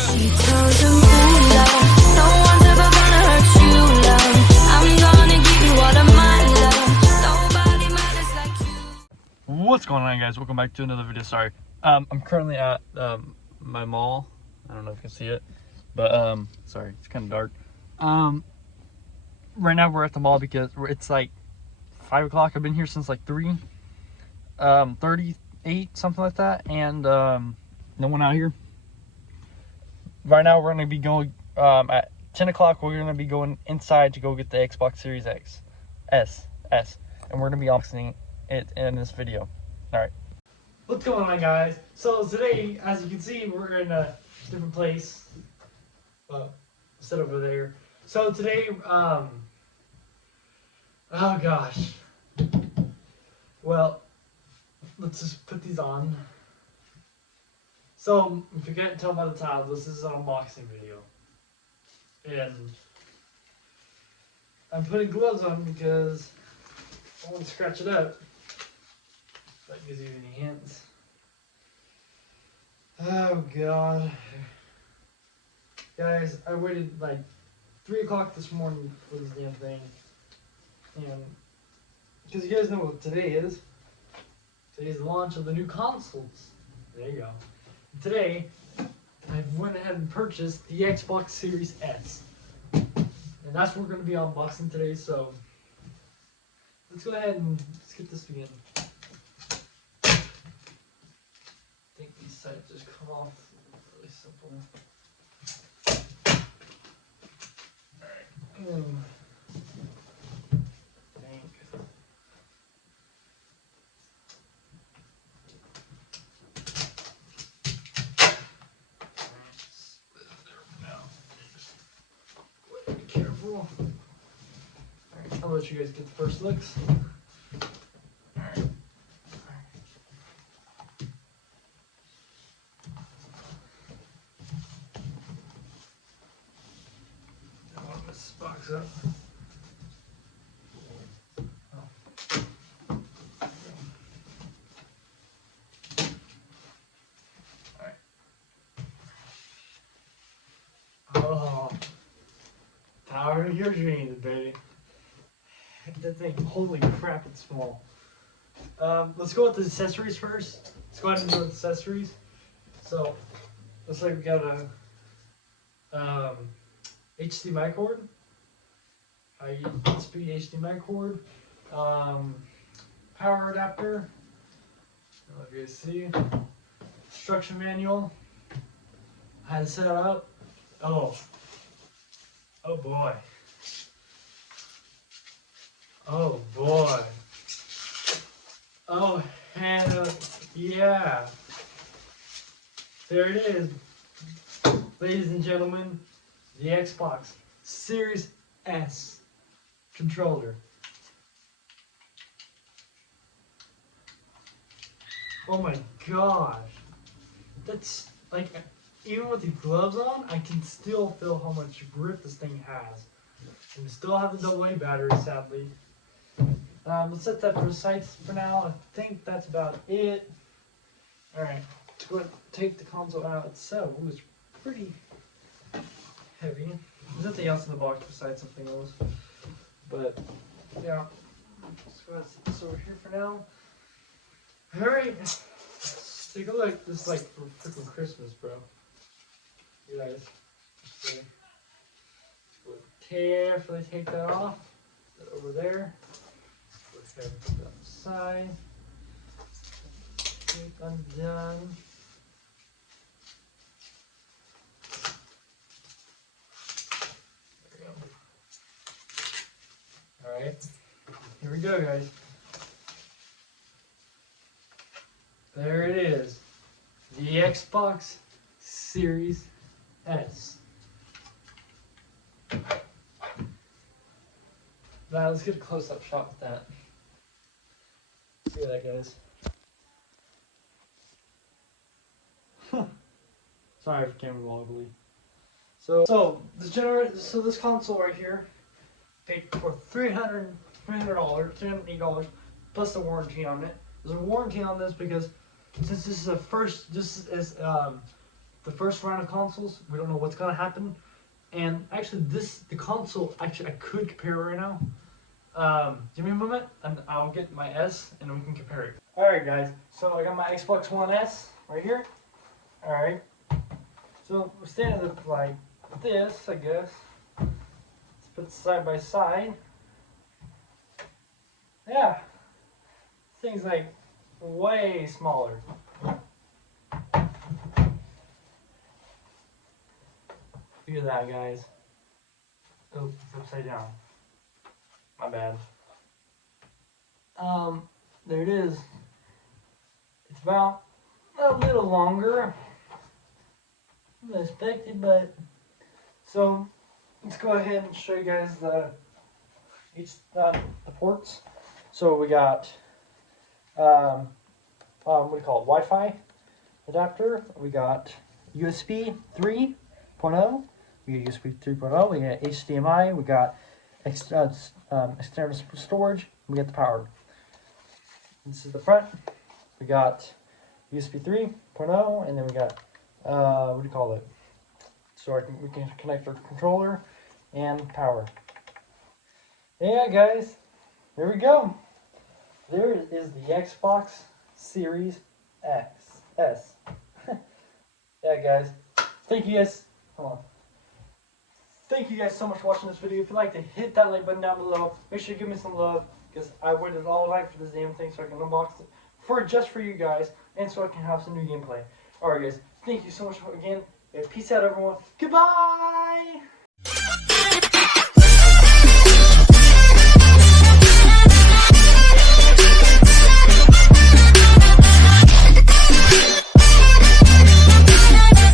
She tells him, ooh, love, no one's ever gonna hurt you, love. I'm gonna give you all of my love. Nobody matters like you. What's going on, guys? Welcome back to another video. Sorry, I'm currently at my mall. I don't know if you can see it, but sorry, it's kind of dark. Right now we're at the mall because it's like 5 o'clock. I've been here since like 3:38, something like that, and no one out here. Right now we're gonna be going at 10 o'clock. We're gonna be going inside to go get the Xbox Series X, S, and we're gonna be unboxing it in this video. All right. What's going on, guys? So today, as you can see, we're in a different place. Well, sit over there. So today, oh gosh. Well, let's just put these on. So, if you can't tell by the title, this is an unboxing video. And I'm putting gloves on because I want to scratch it up. If that gives you any hints. Oh god. Guys, I waited like 3 o'clock this morning for this damn thing. And because you guys know what today is. Today's the launch of the new consoles. There you go. And today, I went ahead and purchased the Xbox Series S. And that's what we're going to be unboxing today, so let's go ahead and let's get this begin. I think these sides just come off really simple. Alright. Careful. Alright, I'll let you guys get the first looks. Alright. I'll open this box up. Alright. Oh. Power of your dreams, baby. That thing, holy crap, it's small. Let's go with the accessories first. Let's go ahead and do the accessories. So, looks like we got a HDMI cord, high-speed HDMI cord, power adapter. I don't know if you guys see. Instruction manual. How to set it up. Oh boy. Oh boy. Oh hell yeah. There it is. Ladies and gentlemen, the Xbox Series S controller. Oh my gosh. That's like, even with the gloves on, I can still feel how much grip this thing has. And we still have the AA battery, sadly. Let's set that for the sights for now. I think that's about it. Alright, let's go ahead and take the console out itself. Ooh, it's pretty heavy. There's nothing else in the box besides something else. But, yeah. Let's go ahead and set this over here for now. Alright, let's take a look. This is like for freaking Christmas, bro. You guys, okay. We'll carefully take that off. Put that over there. We'll carefully put that on the side. Tape undone. There we go. Alright, here we go, guys. There it is. The Xbox Series S. Now let's get a close-up shot with that. See that, guys. Sorry for camera wobbly. So this console right here, paid for $308 plus the warranty on it. There's a warranty on this because since this is the the first round of consoles. We don't know what's gonna happen. And actually, the console, actually, I could compare it right now. Give me a moment, and I'll get my S, and we can compare it. Alright guys, so I got my Xbox One S right here. Alright. So we're standing up like this, I guess. Let's put it side by side. Yeah. This thing's like way smaller. Look at that, guys. Oh, it's upside down. My bad. There it is. It's about a little longer than expected, but so let's go ahead and show you guys the ports. So we got what do you call it? Wi-Fi adapter. We got USB 3.0. We got USB 3.0. We got HDMI. We got external storage. We got the power. This is the front. We got USB 3.0, and then we got what do you call it? So we can connect our controller and power. Yeah, guys, there we go. There is the Xbox Series S. Yeah, guys. Thank you guys. Hold on. Thank you guys so much for watching this video. If you'd like to hit that like button down below, make sure you give me some love, because I waited all night for this damn thing so I can unbox it just for you guys, and so I can have some new gameplay. Alright guys, thank you so much again. Peace out everyone. Goodbye!